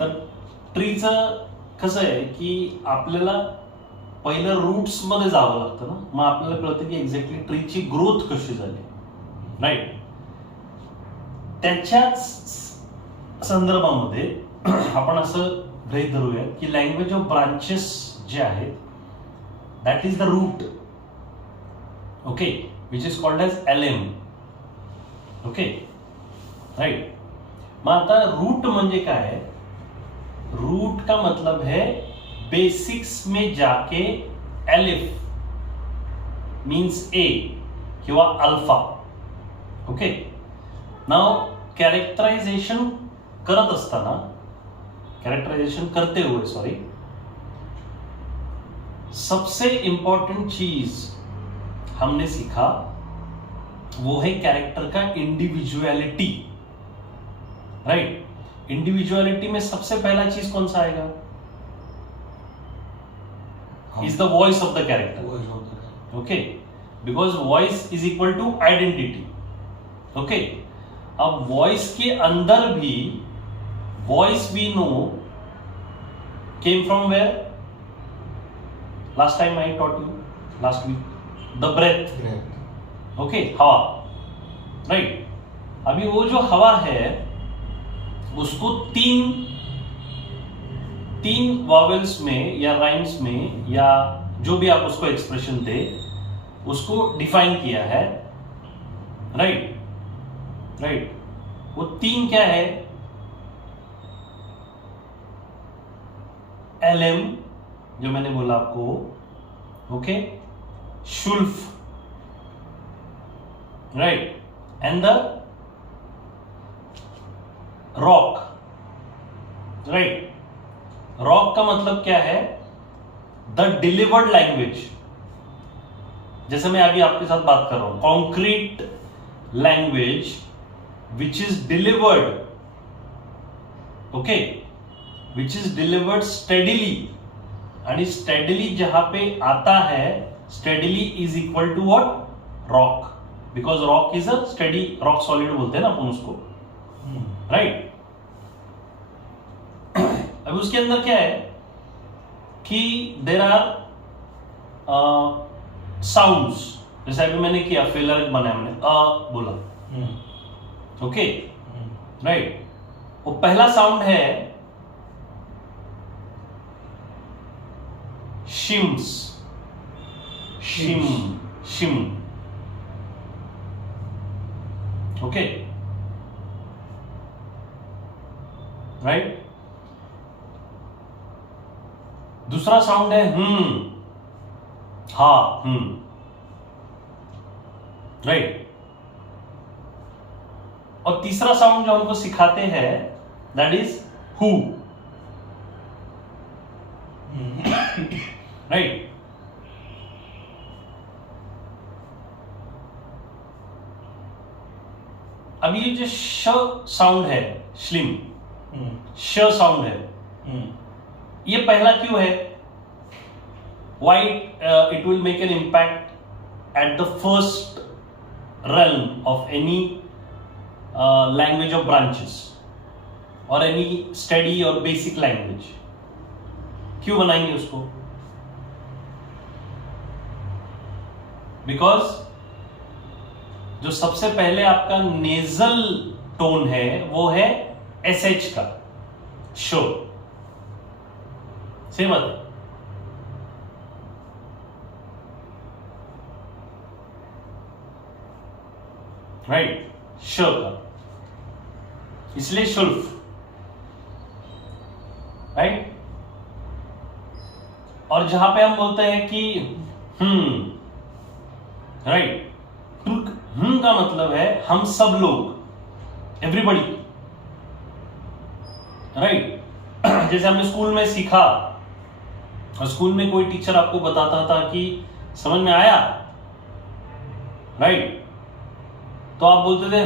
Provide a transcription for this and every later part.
तर ट्रीचं कसं आहे की आपल्याला पहिलं रूट्स मध्ये जावं लागतं ना, मग आपल्याला कळतं की एक्झॅक्टली ट्रीची ग्रोथ कशी झाली, राईट. त्याच्याच संदर्भामध्ये आपण असं गृहीत धरूया की लँग्वेज ऑफ ब्रांचेस जे आहेत that is the root, okay, which is called as LM, okay, right. मग आता रूट म्हणजे काय है? रूट का मतलब है बेसिक्स में जाके अलिफ मीन्स ए किंवा अल्फा, ओके. नाउ कैरेक्टराइजेशन करत असताना, कैरेक्टराइजेशन करते हुए सॉरी, सबसे इंपॉर्टेंट चीज हमने सीखा वो है कैरेक्टर का इंडिविजुअलिटी, राइट. इंडिविजुअलिटी में सबसे पहला चीज कौन सा आएगा? Is the voice of the character, okay, because voice is equal to identity, okay. अब वॉइस के अंदर भी voice we know came from where? Last time I taught you, last week, the breath, okay, हवा, right. अभी वो जो हवा है उसको तीन वॉवेल्स में या राइम्स में या जो भी आप उसको एक्सप्रेशन दे उसको डिफाइन किया है, राइट, राइट. वो तीन क्या है? LM जो मैंने बोला आपको, ओके, शुल्फ, right, and the rock, right. Rock का मतलब क्या है? The delivered language. जैसे मैं अभी आपके साथ बात कर रहा हूं, concrete language which is delivered, okay, which is delivered steadily. आणि स्टेडिली जहां पे आता है, steadily is equal to what? Rock, because rock is a steady, rock solid बोलते हैं ना अपन उसको, राइट. अब उसके अंदर क्या है कि देर आर साउंड्स. जैसे अभी मैंने किया, फेलर बनाया मैंने, बोला, ओके, राइट. वो पहला साउंड है शिम्स, शिम, शिम, ओके, राइट. दूसरा साउंड है हा, राइट. और तीसरा साउंड जो हमको सिखाते हैं दैट इज हु, राइट. अब ये जो श साउंड है, स्लिम, श साउंड है, ये पहला क्यों है? Why it will make an impact at the first realm of any language of branches or any steady or basic language. क्यों बनाएंगे उसको? बिकॉज जो सबसे पहले आपका नेजल टोन है वो है SH का, शो. सही बात है. राइट, श का, इसलिए शुल्फ, राइट. और जहां पे हम बोलते हैं कि राइट, का मतलब है हम सब लोग, एवरीबॉडी, राइट. जैसे हमने स्कूल में सीखा, और स्कूल में कोई टीचर आपको बताता था कि समझ में आया, राइट, तो आप बोलते थे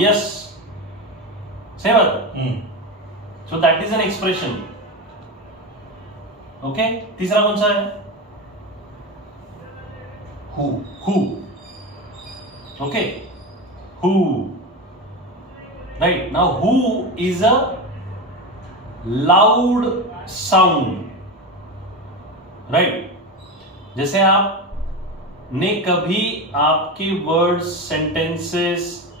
यस. सही बात. So that is an expression, okay. तीसरा कौन सा है? Who, okay, who, right. Now who is a loud sound, right. जैसे आप ने कभी आपके वर्ड्स, सेंटेंसेस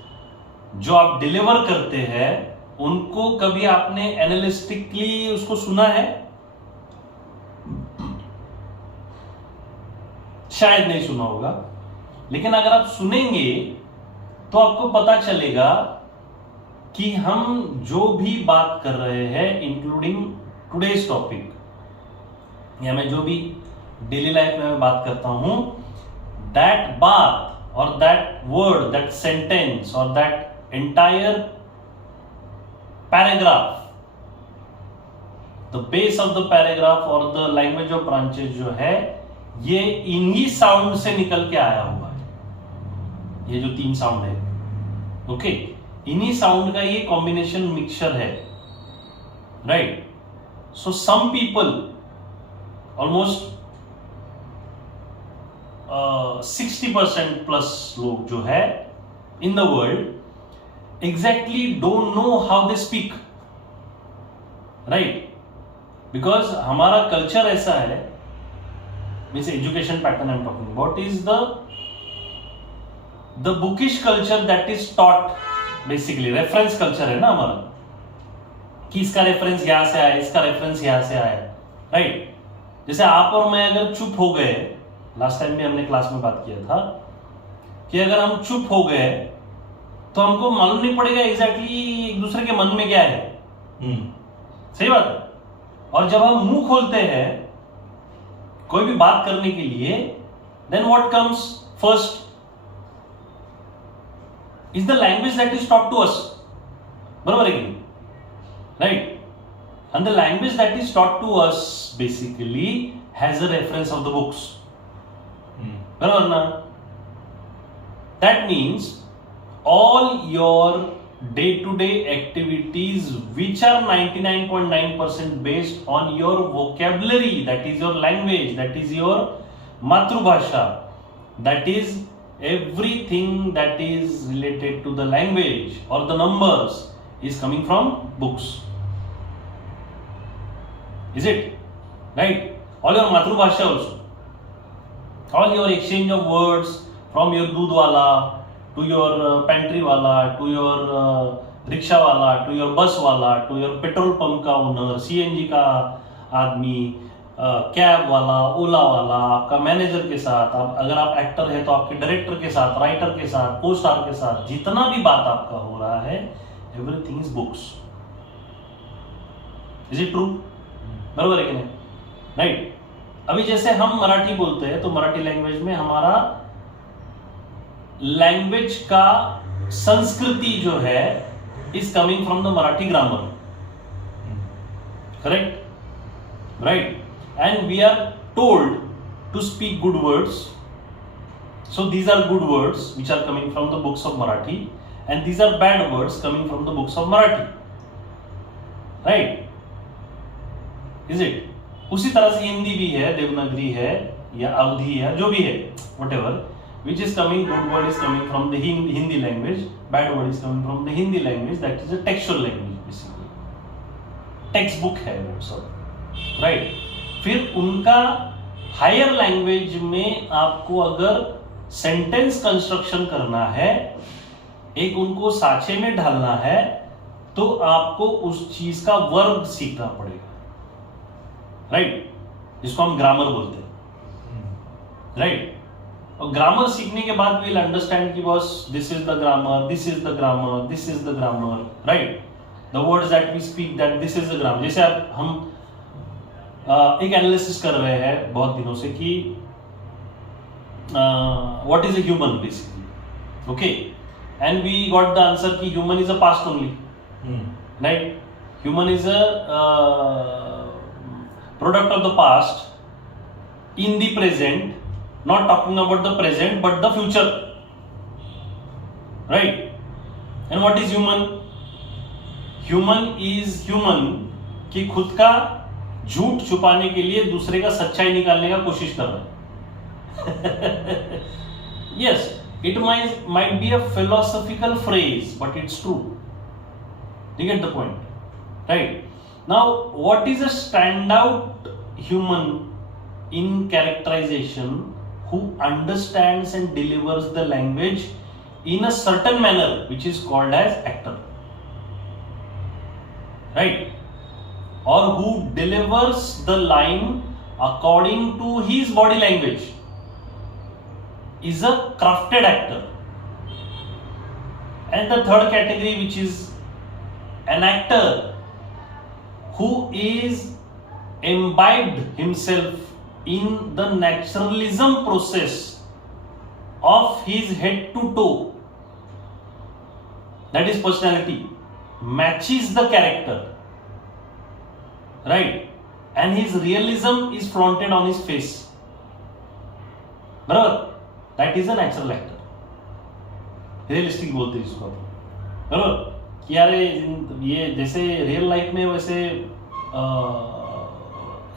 जो आप डिलीवर करते हैं उनको कभी आपने एनालिस्टिकली उसको सुना है? शायद नहीं सुना होगा, लेकिन अगर आप सुनेंगे तो आपको पता चलेगा कि हम जो भी बात कर रहे हैं, इंक्लूडिंग टुडेज टॉपिक, या मैं जो भी डेली लाइफ में मैं बात करता हूं, दैट बात और दैट वर्ड, दैट सेंटेंस और that entire paragraph, the base of the paragraph और द लैंग्वेज ऑफ ब्रांचेस जो है, ये इन्हीं साउंड से निकल के आया हुआ है। ये जो 3 साउंड है, ओके, इन्हीं साउंड का ये कॉम्बिनेशन मिक्सचर है, राइट। सो सम पीपल, ऑलमोस्ट 60% प्लस लोग जो है in the world exactly don't know how they speak, right. Because हमारा कल्चर ऐसा है, means education pattern I am talking about, is the bookish culture that is taught, basically reference culture है ना हमारा, कि इसका रेफरेंस यहां से आया, इसका रेफरेंस यहां से आया, राइट। जैसे आप और मैं अगर चुप हो गए, लास्ट टाइम भी हमने क्लास में बात किया था कि अगर हम चुप हो गए तो हमको मालूम नहीं पड़ेगा एग्जैक्टली एक दूसरे के मन में क्या है। सही बात है। और जब हम मुंह खोलते हैं कोई भी बात करने के लिए, then what comes first is the language that is taught to us, बराबर है कि नहीं, right. And the language that is taught to us basically has a reference of the books, बराबर ना। That means all your day-to-day activities which are 99.9% based on your vocabulary, that is your language, that is your matrubhasha, that is everything that is related to the language or the numbers is coming from books. Is it? Right? All your matrubhasha also. All your exchange of words from your doodh wala to your pantry wala, to your rickshaw wala, to your bus wala, to your petrol pump का owner, CNG का आदमी, cab वाला, ओला वाला, आपका manager के साथ, आप अगर आप एक्टर है तो आपके डायरेक्टर के साथ, राइटर के साथ, को स्टार के साथ, जितना भी बात आपका हो रहा है, everything is books. Is it true? बराबर है कि नहीं, राइट। अभी जैसे हम मराठी बोलते हैं तो मराठी लैंग्वेज में हमारा लैंग्वेज का संस्कृति जो है is coming from the Marathi grammar, correct, right. And we are told to speak good words, so these are good words which are coming from the books of Marathi, and these are bad words coming from the books of Marathi, right. Is it? उसी तरह से हिंदी भी है, देवनागरी है या अवधी है, जो भी है, whatever, which is coming, good word is coming from the Hindi language, bad word is coming from the Hindi language, that is a textual language basically, textbook है वो सब, right। फिर उनका हायर लैंग्वेज में आपको अगर सेंटेंस कंस्ट्रक्शन करना है, एक उनको साचे में ढालना है, तो आपको उस चीज का वर्ग सीखना पड़ेगा, राइट, जिसको हम ग्रामर बोलते हैं, राइट। और ग्रामर सीखने के बाद वील अंडरस्टैंड कि boss this is the grammar, this is the grammar, this is the grammar, right. The words that we speak, that this is the grammar. जैसे अब हम एक एनालिसिस कर रहे हैं बहुत दिनों से कि what is a human basically, okay, and we got the answer कि human is a past only, right. Human is a product of the past in the present, not talking about the present but the future, right। and what is human? human is human कि खुद का झूठ छुपाने के लिए दूसरे का सच्चाई निकालने का कोशिश कर रहा है। yes, it might be a philosophical phrase but it's true, you get the point, right। Now, what is a standout human in characterization who understands and delivers the language in a certain manner, which is called as actor, right? Or who delivers the line according to his body language is a crafted actor. And the third category, which is an actor who is imbibed himself in the naturalism process of his head to toe, that is personality, matches the character, right? And his realism is flaunted on his face, बराबर? That is a natural actor. Realistic बोलते हैं इसको, बराबर? कि यार ये जैसे real life में वैसे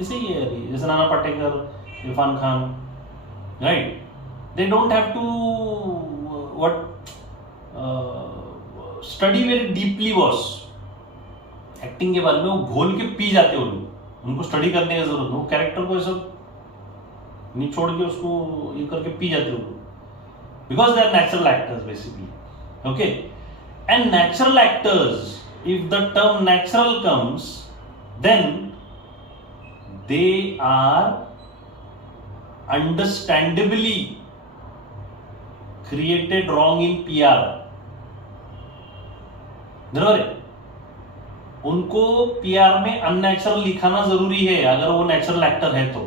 ऐसे ही है, जैसे Nana Patekar, Irfan Khan, right? They don't have to what study very deeply boss. Acting के बारे में वो घोल के पी जाते हो लोग, उनको स्टडी करने की जरूरत नहीं, वो कैरेक्टर को ऐसा नहीं छोड़ के उसको ये करके पी जाते हो लोग, because they are natural actors basically, okay? And natural actors, if the term natural comes, then they are understandably created wrong in PR, बराबर है? उनको पीआर में अननेचुरल लिखाना जरूरी है अगर वो नेचुरल एक्टर है तो।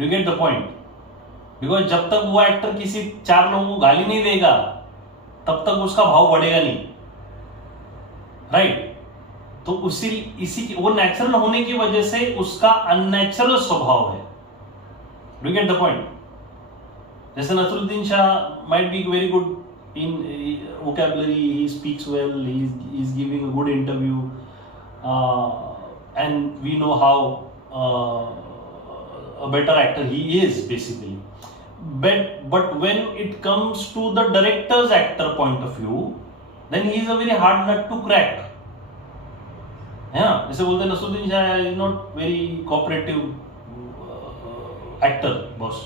You get the point? Because जब तक वो एक्टर किसी 4 लोगों को गाली नहीं देगा तब तक उसका भाव बढ़ेगा नहीं, राइट? तो इसी वो नेचुरल होने की वजह से उसका अननेचुरल स्वभाव है। You get the point? जैसे Naseeruddin Shah might be very good in vocabulary, he speaks well, he is giving a good interview, and we know how a better actor he is basically, but when it comes to the director's actor point of view, then he is a very hard nut to crack, है ना? जैसे बोलते हैं Naseeruddin Shah is not very cooperative actor, boss.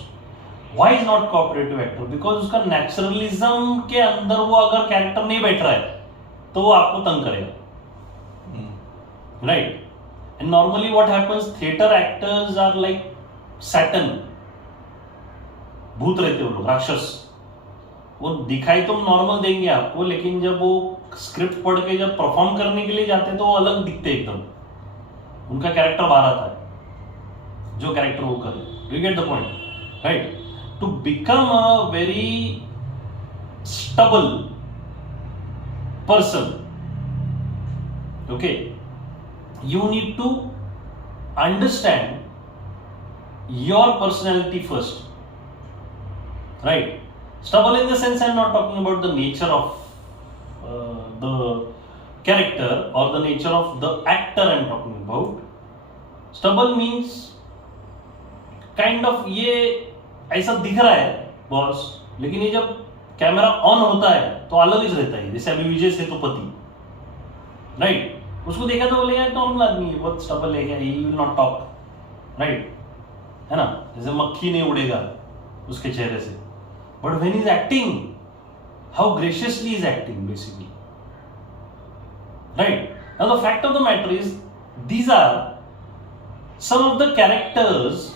Why is not cooperative actor? Because उसका naturalism के अंदर वो अगर कैरेक्टर नहीं बैठ रहा है तो वो आपको तंग करेगा, right? And normally what happens, theatre actors are like satan, भूत रहते हो लोग, राक्षस। वो दिखाई तो नॉर्मल देंगे आपको, लेकिन जब वो स्क्रिप्ट पढ़ के जब परफॉर्म करने के लिए जाते हैं तो वो अलग दिखते एकदम, उनका कैरेक्टर बाहर आता है जो कैरेक्टर वो करे। You get the point, right? To become a very stubble person, okay, you need to understand your personality first, right? Stubble in the sense, I'm not talking about the nature of the character or the nature of the actor I'm talking about. Stubble means kind of ये ऐसा दिख रहा है boss, लेकिन ये जब camera on होता है तो अलग ही रहता है। जैसे अभी विजय सेतुपति, राइट? उसको देखा तो बोलेगा नॉर्मल आदमी है, बहुत स्टबल है क्या, he will not talk, right? है ना? जैसे मक्खी नहीं उड़ेगा उसके चेहरे से। But when he is acting, how graciously is acting basically, right? Now the fact of the matter is these are some of the characters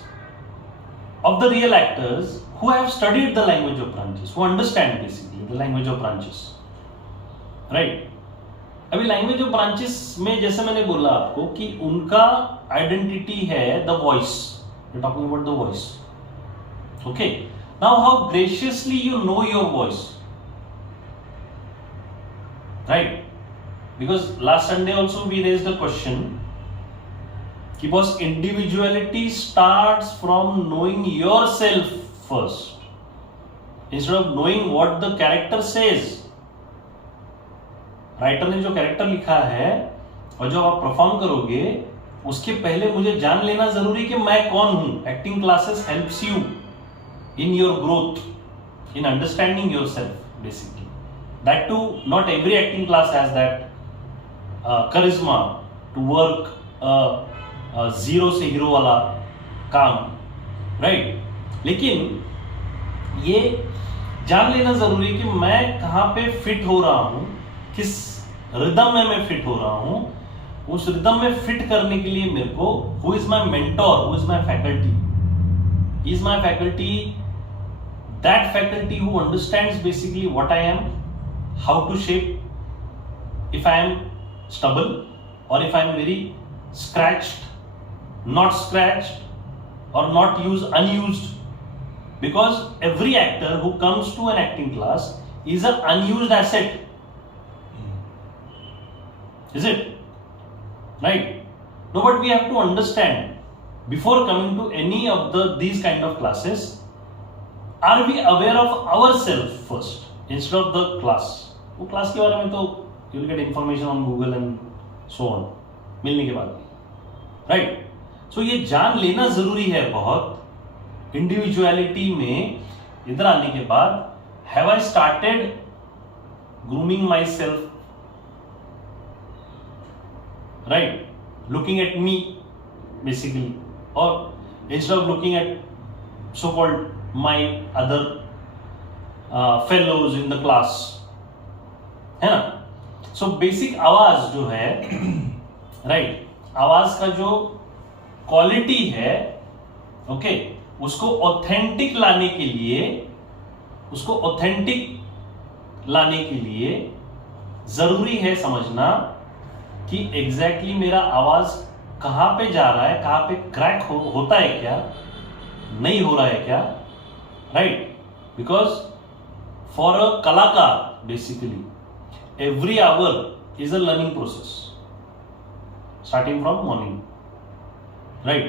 of the real actors who have studied the language of branches, who understand basically the language of branches, right? अभी language of branches में जैसे मैंने बोला आपको कि उनका identity है the voice, we're talking about the voice, okay? Now how graciously you know your voice, right? Because last Sunday also we raised the question कि boss individuality starts from knowing yourself first instead of knowing what the character says. Writer ने जो character लिखा है और जो आप perform करोगे उसके पहले मुझे जान लेना जरूरी कि मैं कौन हूं। Acting classes helps you in your growth, in understanding yourself basically. That too not every acting class has that charisma to work zero से हीरो वाला काम, राइट। लेकिन ये जान लेना जरूरी है कि मैं कहाँ पे फिट हो रहा हूँ, किस रिदम में मैं फिट हो रहा हूँ। उस रिदम में फिट करने के लिए मेरे को who is my mentor, who is my faculty, is my faculty that faculty who understands basically what I am, how to shape if I am stable और if I am very scratched, not scratched, or not unused, because every actor who comes to an acting class is an unused asset, is it right? No, but we have to understand before coming to any of these kind of classes, are we aware of ourselves first instead of the class? वो class के बारे में तो you will get information on Google and so on, मिलने के बाद, right. सो ये जान लेना जरूरी है बहुत इंडिविजुअलिटी में। इधर आने के बाद have I started grooming myself, right, looking at me basically, और instead of looking at so called my other fellows in the class, है ना। सो बेसिक आवाज जो है, राइट, आवाज का जो क्वालिटी है, ओके, उसको ऑथेंटिक लाने के लिए जरूरी है समझना कि एग्जैक्टली मेरा आवाज कहां पे जा रहा है, कहां पे क्रैक होता है क्या, नहीं हो रहा है क्या, राइट। बिकॉज फॉर अ कलाकार basically every hour is a learning process, starting from morning, right,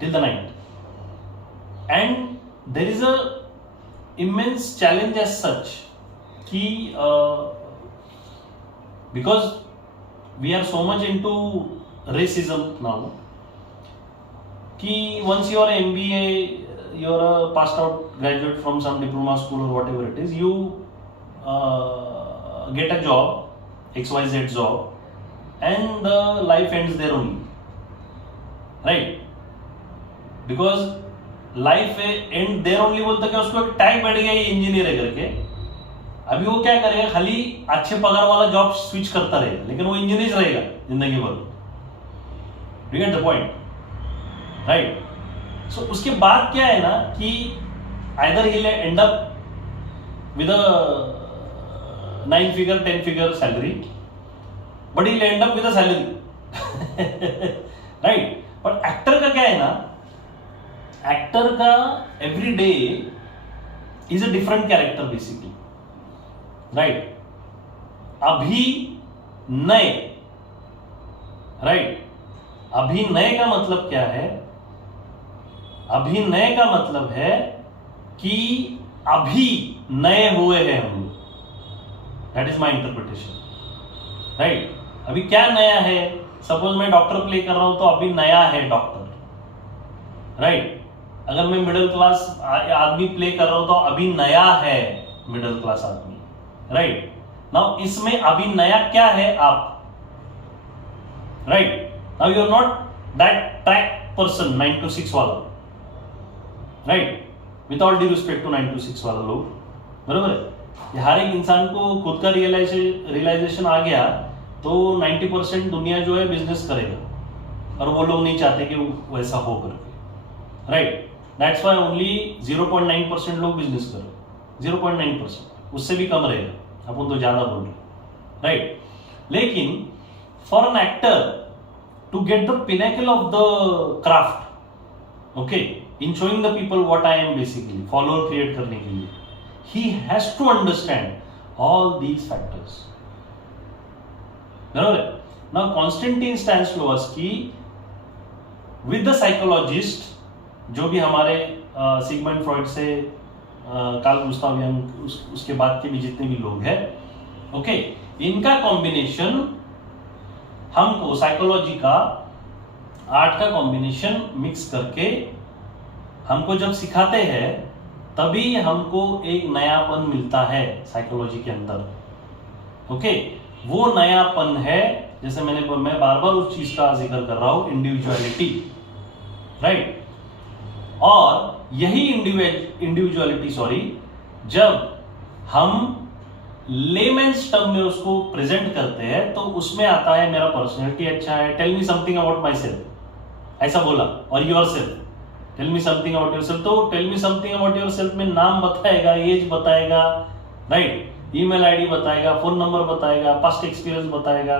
till the night, and there is a immense challenge as such ki because we are so much into racism now ki once you are a MBA, you are a passed out graduate from some diploma school or whatever it is, you get a job, XYZ job, and the life ends there only, right? Because life end there only बोलता क्या, उसको एक tag बैठ गया ये engineer है करके। अभी वो क्या करेगा, खाली अच्छे पगार वाला जॉब स्विच करता रहेगा, लेकिन वो इंजीनियर रहेगा जिंदगी भर। Do get the point, right? So उसके बाद क्या है ना कि either he will end up with a 9 figure 10 figure salary, but he'll end up with a salary, right? but actor का क्या है ना, एक्टर का every day is a different character basically, right? अभिनय, राइट? अभिनय का मतलब क्या है? अभिनय का मतलब है कि अभी नए हुए हैं हम लोग, that is my interpretation, right? अभी क्या नया है? सपोज मैं डॉक्टर प्ले कर रहा हूं तो अभी नया है डॉक्टर, राइट? अगर मैं मिडिल क्लास आदमी प्ले कर रहा हूं तो अभी नया है मिडिल क्लास आदमी, राइट? नाउ इसमें अभी नया क्या है आप, right? Now you are not that track person 9 to 6 वाला, right? With all due respect to 9 to 6 वाला लोग, बराबर है? हर एक इंसान को खुद का रियलाइजेशन आ गया तो 90% दुनिया जो है बिजनेस करेगा, और वो लोग नहीं चाहते कि वो वैसा हो करके, राइट? दैट्स व्हाई ओनली 0.9% लोग बिजनेस कर रहे, 0.9%, उससे भी कम रहेगा, अपन तो ज्यादा बोल रहे, राइट? लेकिन for an actor to get the pinnacle of the craft, okay, in showing the people what I am basically, follower create करने के लिए, he has to understand all these factors, बराबर है? Now Constantine Stanislavski with the psychologist, जो भी हमारे Sigmund Freud से Karl Gustav young, उसके बाद के भी जितने भी लोग हैं, ओके, इनका कॉम्बिनेशन हमको साइकोलॉजी का, आर्ट का कॉम्बिनेशन मिक्स करके हमको जब सिखाते हैं तभी हमको एक नयापन मिलता है साइकोलॉजी के अंदर, ओके? वो नयापन है जैसे मैं बार बार उस चीज का जिक्र कर रहा हूं, इंडिविजुअलिटी, राइट। और यही इंडिविजुअलिटी जब हम लेमेंस टर्म में उसको प्रेजेंट करते हैं तो उसमें आता है मेरा पर्सनैलिटी अच्छा है, tell me something about myself, ऐसा बोला, और yourself, tell me something about yourself. तो tell me something about yourself में नाम बताएगा, एज बताएगा, राइट, ईमेल आईडी बताएगा, फोन नंबर बताएगा, पास्ट एक्सपीरियंस बताएगा,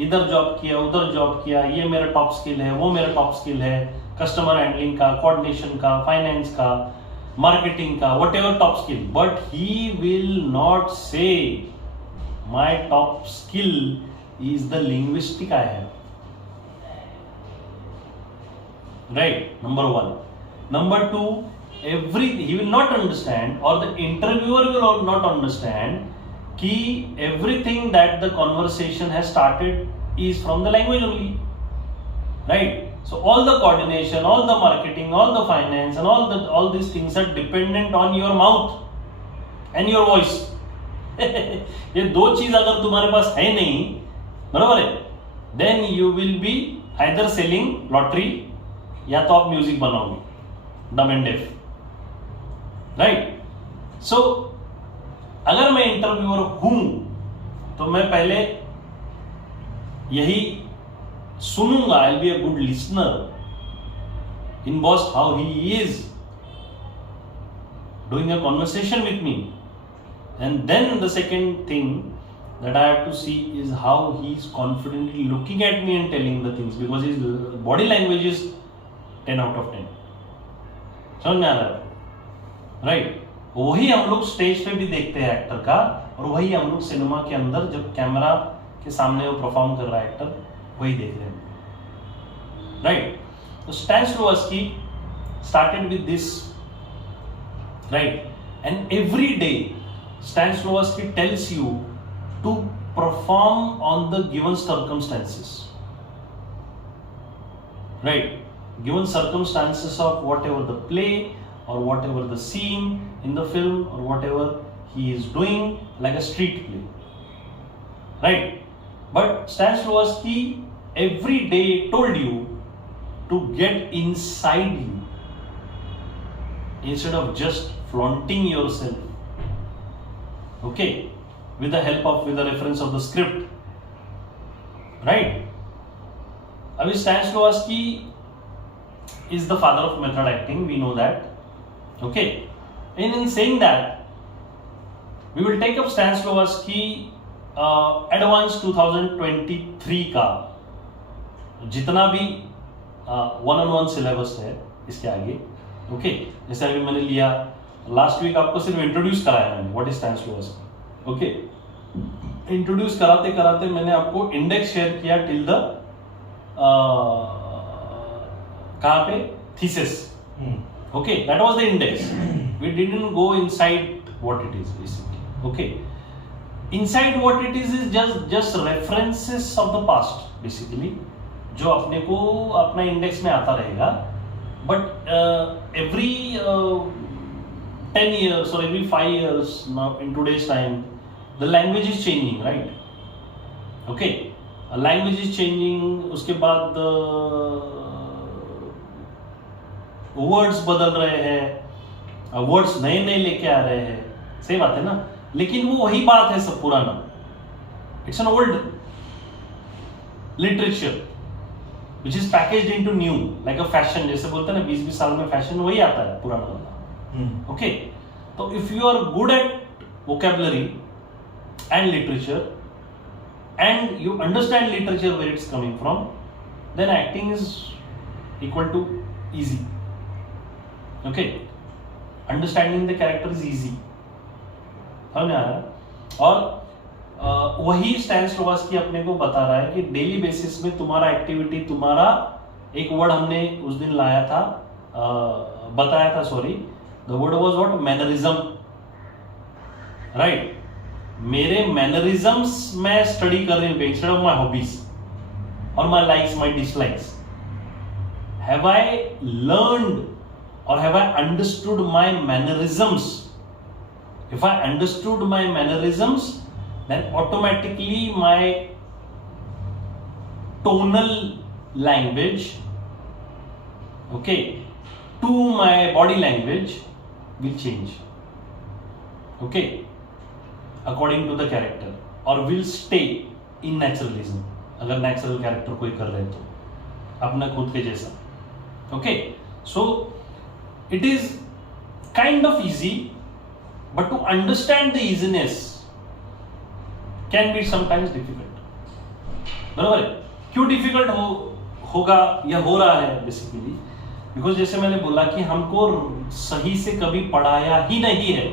इधर जॉब किया उधर जॉब किया, ये मेरा टॉप स्किल है, वो मेरा टॉप स्किल है, कस्टमर हैंडलिंग का, कोऑर्डिनेशन का, फाइनेंस का, मार्केटिंग का, whatever top skill, but he will not say my top skill is the linguistic I have, right? Number one. Number two, he will not understand, or the interviewer will not understand कि everything that the conversation has started is from the language only, right? So all the coordination, all the marketing, all the finance, and all these things are dependent on your mouth and your voice. ये दो चीज अगर तुम्हारे पास है नहीं, बराबर है, then you will be either selling lottery या तो आप म्यूजिक बनाओगे, dumb and deaf, right? So अगर मैं इंटरव्यूअर हूं तो मैं पहले यही सुनूंगा, I'll be a good listener, in boss how he is doing a conversation with me, and then the second thing that I have to see is how he is confidently looking at me and telling the things, because his body language is 10 out of 10. समझ में आ रहा है, right? वही हम लोग stage पे भी देखते हैं एक्टर का, और वही हम लोग सिनेमा के अंदर जब कैमरा के सामने वो परफॉर्म कर रहा है एक्टर, वही देख रहे हैं, राइट? तो स्टैनिस्लॉवस्की started with this, right? And every day Stanislavski tells you to perform on the given circumstances, right? Given circumstances of whatever the play or whatever the scene in the film or whatever he is doing, like a street play, right? But Stanislavski every day told you to get inside you instead of just flaunting yourself, okay, with the reference of the script, right? Abhi Stanislavski is the father of method acting, we know that, okay? And in saying that, we will take up Stanislavski advanced 2023 का जितना भी one-on-one syllabus है इसके आगे, okay? जैसे अभी मैंने लिया लास्ट वीक, आपको सिर्फ इंट्रोड्यूस कराया मैंने what is Stanislavski, okay? Introduce कराते कराते मैंने आपको इंडेक्स शेयर किया टिल द कहाँ पे, thesis, okay? That was the index. We didn't go inside what it is basically, okay? Inside what it is just references of the past basically, जो अपने को अपना इंडेक्स में आता रहेगा. But every 10 years or every 5 years now in today's time, the language is changing, right? Okay, language is changing. उसके बाद words बदल रहे हैं, words नए नए लेके आ रहे हैं, सही बात है ना? लेकिन वो वही बात है सब पुराना. It's an old literature which is packaged into new, like a fashion. जैसे बोलते हैं ना 20-20 साल में फैशन वही आता है पुराना वाला, ओके? तो if you are good at vocabulary and literature and you understand literature where it's coming from, then acting is equal to easy, okay? Understanding the character is easy, समझ में आ रहा है? और वही स्टैनिस्लॉवस्की अपने को बता रहा है कि डेली बेसिस में तुम्हारा एक्टिविटी, तुम्हारा एक वर्ड हमने उस दिन लाया था, बताया था, sorry, the word was what, mannerism, right? मेरे मैनरिज्म्स मैं स्टडी कर रही हूँ इंस्टेड ऑफ माय हॉबीज और my likes, my dislikes. Have I learned और have I understood my mannerisms? If I understood my mannerisms, then automatically my tonal language, okay, to my body language will change, okay, according to the character, or will stay in naturalism. अगर natural character कोई कर रहे तो अपना खुद के जैसा, okay. So it is kind of easy, but to understand the easiness can be sometimes difficult. बराबर है? क्यों डिफिकल्ट होगा या हो रहा है? बेसिकली बिकॉज जैसे मैंने बोला कि हमको सही से कभी पढ़ाया ही नहीं है,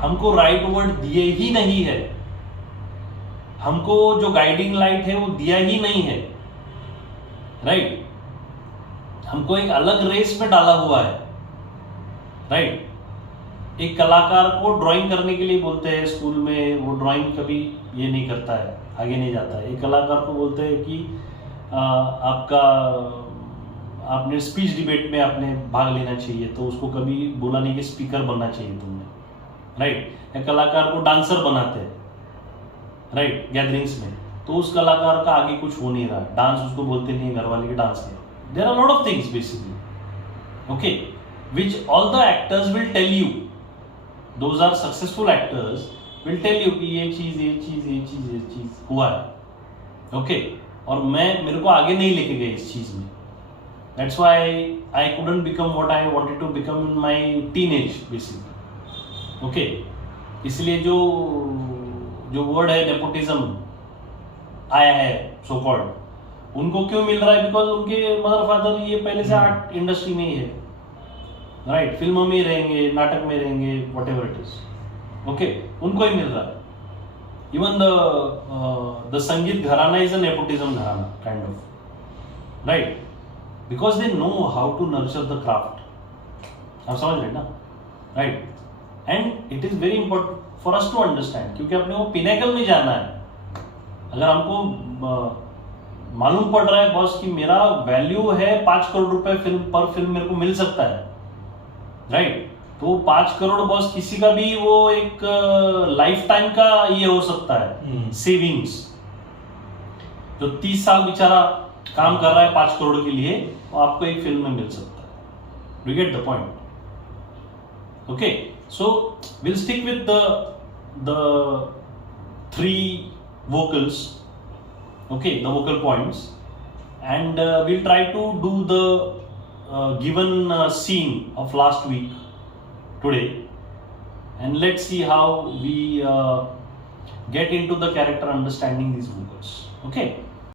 हमको राइट वर्ड दिए ही नहीं है, हमको जो गाइडिंग लाइट है वो दिया ही नहीं है, राइट? हमको एक अलग रेस में डाला हुआ है, राइट? एक कलाकार को ड्राइंग करने के लिए बोलते हैं स्कूल में, वो ड्राइंग कभी ये नहीं करता है, आगे नहीं जाता है। एक कलाकार को बोलते हैं कि आपने स्पीच डिबेट में आपने भाग लेना चाहिए, तो उसको कभी बोला नहीं कि स्पीकर बनना चाहिए तुमने, राइट? एक कलाकार को डांसर बनाते हैं, राइट, गैदरिंग्स में, तो उस कलाकार का आगे कुछ हो नहीं रहा, डांस उसको बोलते नहीं, घर वाले के डांस में। There are lot of things basically, okay, which all the actors will tell you, those are successful actors will tell you कि ये चीज हुआ है, ओके, और मेरे को आगे नहीं लेके गए इस चीज में। That's why I couldn't become what I wanted to become in my teenage basically, okay. इसलिए जो वर्ड है नेपोटिज्म आया है सो कॉल्ड, उनको क्यों मिल रहा है? बिकॉज उनके मदर फादर ये पहले से आर्ट इंडस्ट्री में ही है, राइट? फिल्मों में रहेंगे, नाटक में रहेंगे, whatever it is, okay, उनको ही मिल रहा है। Even the sangeet gharana is a nepotism gharana kind of, right? Because they know how to nurture the craft. आप समझ रहे ना, right? And it is very important for us to understand, क्योंकि अपने वो पिनेकल में जाना है। अगर हमको मालूम पड़ रहा है बॉस कि मेरा वैल्यू है 5 करोड़ रुपए पर फिल्म मेरे को मिल सकता है, राइट? तो 5 करोड़ बॉस किसी का भी वो एक लाइफ टाइम का ये हो सकता है सेविंग्स। जो 30 साल बेचारा काम कर रहा है 5 करोड़ के लिए, वो आपको एक फिल्म में मिल सकता है। You get the point? Okay, so will stick with the 3 vocals, okay, the vocal points, and we'll try to do the given scene of last week today, and let's see how we get into the character understanding these vocals, okay?